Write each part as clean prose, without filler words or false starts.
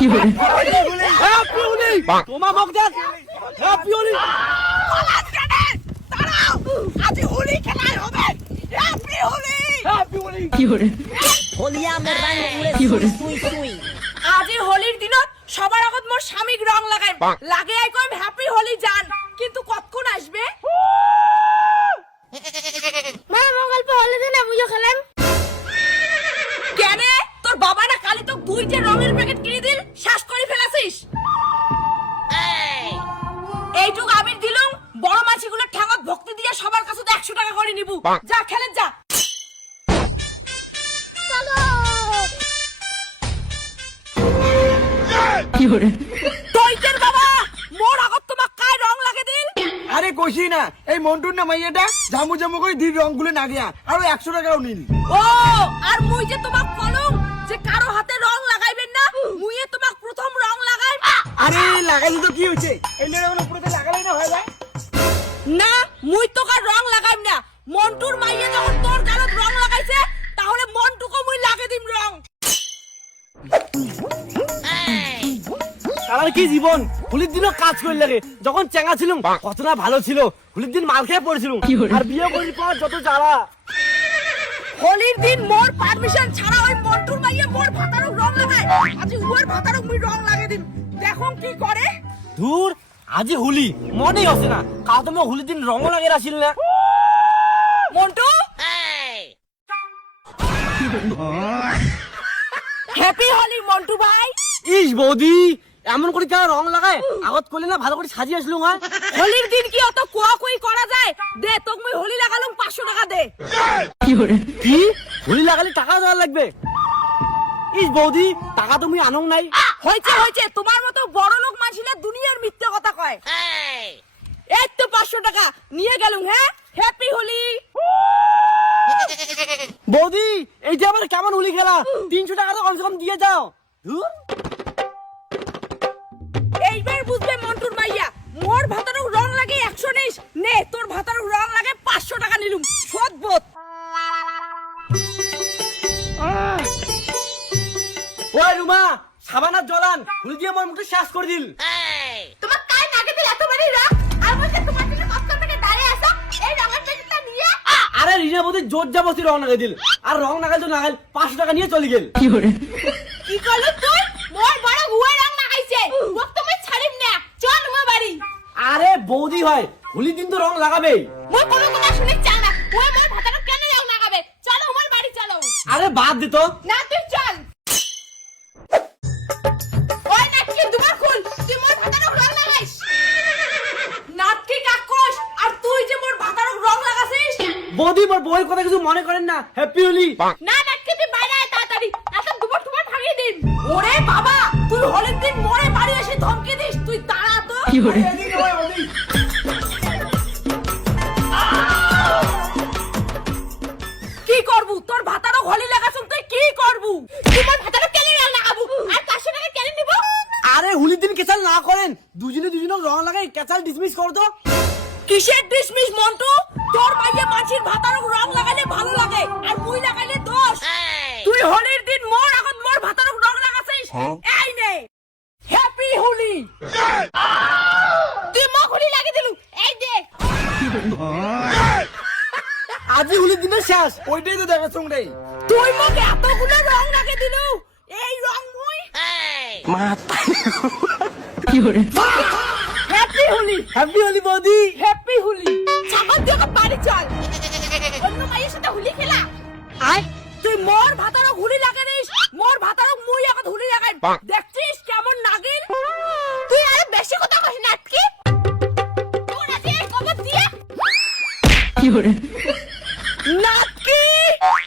Happy Holi তোমার মুখ দেখ হ্যাপি হোলি আজি হোলি খেলাই হবে হ্যাপি হোলি হ্যাপি হোলি होलिया में रंग उड़े सुई सुई আজি হোলির দিনত সবার আগত মোর স্বামীক রং লাগাইম লাগে আই কইম হ্যাপি হোলি জান কিন্তু কতক্ষণ আসবে মা মঙ্গল পে হোলি দিন আমিও খেলাম কেন তোর বাবা না কালি তো দুইটা রঙের প্যাকেট কিনে দিল শেষ করে ফেলাছিস এইটুক আবির দিলুম বড় মাছিগুলো ঠ্যাঙত ভক্তি দিয়ে সবার কাছে তো 100 টাকা করে নিবু যা খেলেন যা তোইতের বাবা মোর আগত তোমাক কাই রং লাগে দিল আরে কইছি না এই মন্টুর না মাইয়াটা জামু জামু করে দি রংগুলো না গিয়া আর 100 টাকাও নিল ও আর মুই যে তোমাক কলম যে কারো হাতে রং লাগাইবেন না মুইয়ে তোমাক প্রথম রং লাগাই আরে লাগাইলি তো কি হইছে এই লেড়ার উপরে লাগালাই না হয়ে যায় না মুই তো কার রং লাগাইম না মন্টুর মাইয়া যখন তোর গালত রং লাগাইছে তাহলে মন্টুকে মুই লাগে দিম রং আর কি জীবন হোলির দিনও কাজ করে লাগে যখন চেঙ্গা ছিলাম কতটা ভালো ছিল হোলির দিন মাল খেয়ে পড়েছিলাম আর বিয়ে করার পর যত জ্বালা হোলির দিন মোর পারমিশন ছাড়া ওই মন্টুর মাইয়া মোর ভাতারক রং লাগায় আজি উয়ার ভাতারক মুই রং লাগে দিম দেখো কি করে দূর আজি হোলি মনেই হচ্ছে না কাল তোমার হোলির দিন রঙ লাগে আসিল না মন্টু হ্যাপি হোলি মন্টু ভাই ইস বৌদি এমন করে কেন রং লাগায় আগত করলে না ভালো করে সাজিয়ে আসলো হ্যাঁ হোলির দিন কি অত কুয়া কুই করা যায় দে তোক মুই হোলি লাগালাম 500 টাকা দে কি হোলি লাগালে টাকা দেওয়া লাগবে ইস বৌদি টাকা তুমি আনো নাই হইছে হইছে তোমার মতো বড় লোক মাছিলা দুনিয়ার মিথ্যা কথা কয় এই তো 500 টাকা নিয়ে গেলুম হ্যাঁ হ্যাপি হোলি বৌদি এইটা আবার কেমন হোলি খেলা 300 টাকা তো কমসে কম দিয়ে যাও ধুর। এইবার বুঝবে মন্টুর মাইয়া মোর ভাতারক রং লাগে 119 নে তোর ভাতারক রং লাগে 500 টাকা নিলুম সদবোধ ওই রুমা সাবানার জলান হোলি দিয়ে আমার মুখে শেষ করে দিল তোমার কাই নাগে দিল এত বড় রং আর বলছে তোমার জন্য কত টাকা দাঁড়িয়ে আসো এই রঙের প্যাকেটটা নিয়ে আরে রিনা বৌদি জোর জাবস্তি রং লাগাই দিল আর রং লাগাই তো লাগাই 500 টাকা নিয়ে চলে গেল কি করলো তুই মোর বড় গুয়া রং লাগাইছে ওক তুমি ছাড়িম না চল মো বাড়ি আরে বৌদি হয় হোলি দিন তো রং লাগাবে মই কোনো কথা শুনে চাই না ওই মোর ভাতাটা কেন রং লাগাবে চলো আমার বাড়ি চলো আরে বাদ দিত না তুই চল ওই নাকি দুবার খুল তুই মোর ভাতাটা রং লাগাইস নাটকি কাকস আর তুই যে মোর ভাতারক রং লাগাছিস বৌদি মোর বউয়ের কথা কিছু মনে করেন না হ্যাপি হোলি না নাকি তুই বাইরে আয় তাড়াতাড়ি এখন দুবার দুবার ভাগিয়ে দিন ওরে বাবা তুই হোলির দিন মোরে বাড়ি এসে ধমকি দিস তুই দাঁড়া তো কি করবু তোর ভাতারক হোলি লাগাছুম তুই কি করবু তোমার ভাতাটা কেন রং লাগাবো আর 500 টাকা কেন নিব আরে হোলির দিন কেচাল না করেন দুজনে রং লাগাই কেচাল ডিসমিস কর তো কিসের ডিসমিস মন্টু তোর মাইয়া মাছির ভাতারক রং লাগাইলে ভালো লাগে আর মুই লাগাইলে দোষ তুই হোলির দিন মোর আগত মোর ভাতারক রং লাগাছিস এই নে হ্যাপি হোলি তুই মুখ হোলি লাগিয়ে দিলু এই দে আজি হোলির দিনের শেষ ওইটাই তো দেখাচ্ছ রে তুই মোক এতগুলো রং লাগিয়ে দিলু এই রং মুই হ্যাপি হোলি হ্যাপি হোলি বৌদি হ্যাপি হোলি ছাগল দিয়ে বাড়ি চল অন্য মাইয়ের সাথে হোলি খেলা আয় তুই মোর ভাতারক হুলি লাগাইস মোর ভাতারক মুই আগত হুলি লাগাই দেখছিস কেমন নাগিন তুই আর বেশি কথা কইস না কি তোর আজকে কবর দিয়ে নাকি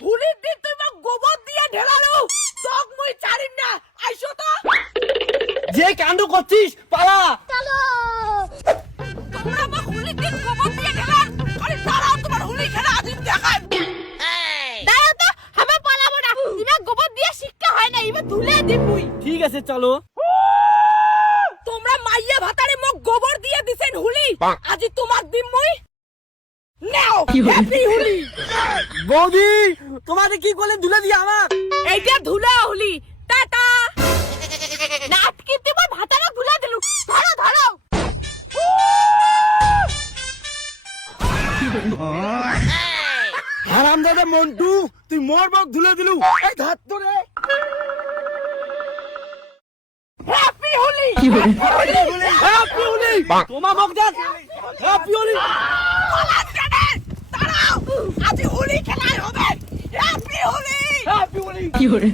হুলির দিন তুই মোক গোবর দিয়ে ঢেলালো তক মুই ছাড়িম না আইসো তো যে কাণ্ড করছিস পালা তোমরা মোক হুলির দিন গোবর দিয়ে ঢেলান আরে দাঁড়াও তোমার হুলি খেলা আদিম দেখাই দাঁড়াও তো আমি পালাবো না ইমা গোবর দিয়ে শিক্ষা হয় না ইমা ধুলে দিম মুই ঠিক আছে চলো তোমরা মাইয়া ভাতারে মোক গোবর দিয়ে দিছেন হুলি আজি তোমাক দিম মুই নাও হ্যাপি হুলি বৌদি তোমাকে কি করলে ধুলে দিয়ে আমার এইটা ধুলা হুলি টাটা না হারামজাদা মন্টু, তুই মোর বক ধুলে দিলু। এই ধর তো রে। Happy Holi happy Holi. তোমার বক দেন। হ্যাপি হোলি। দাঁড়াও, আজ হোলি খেলাই হবে। Happy Holi happy Holi.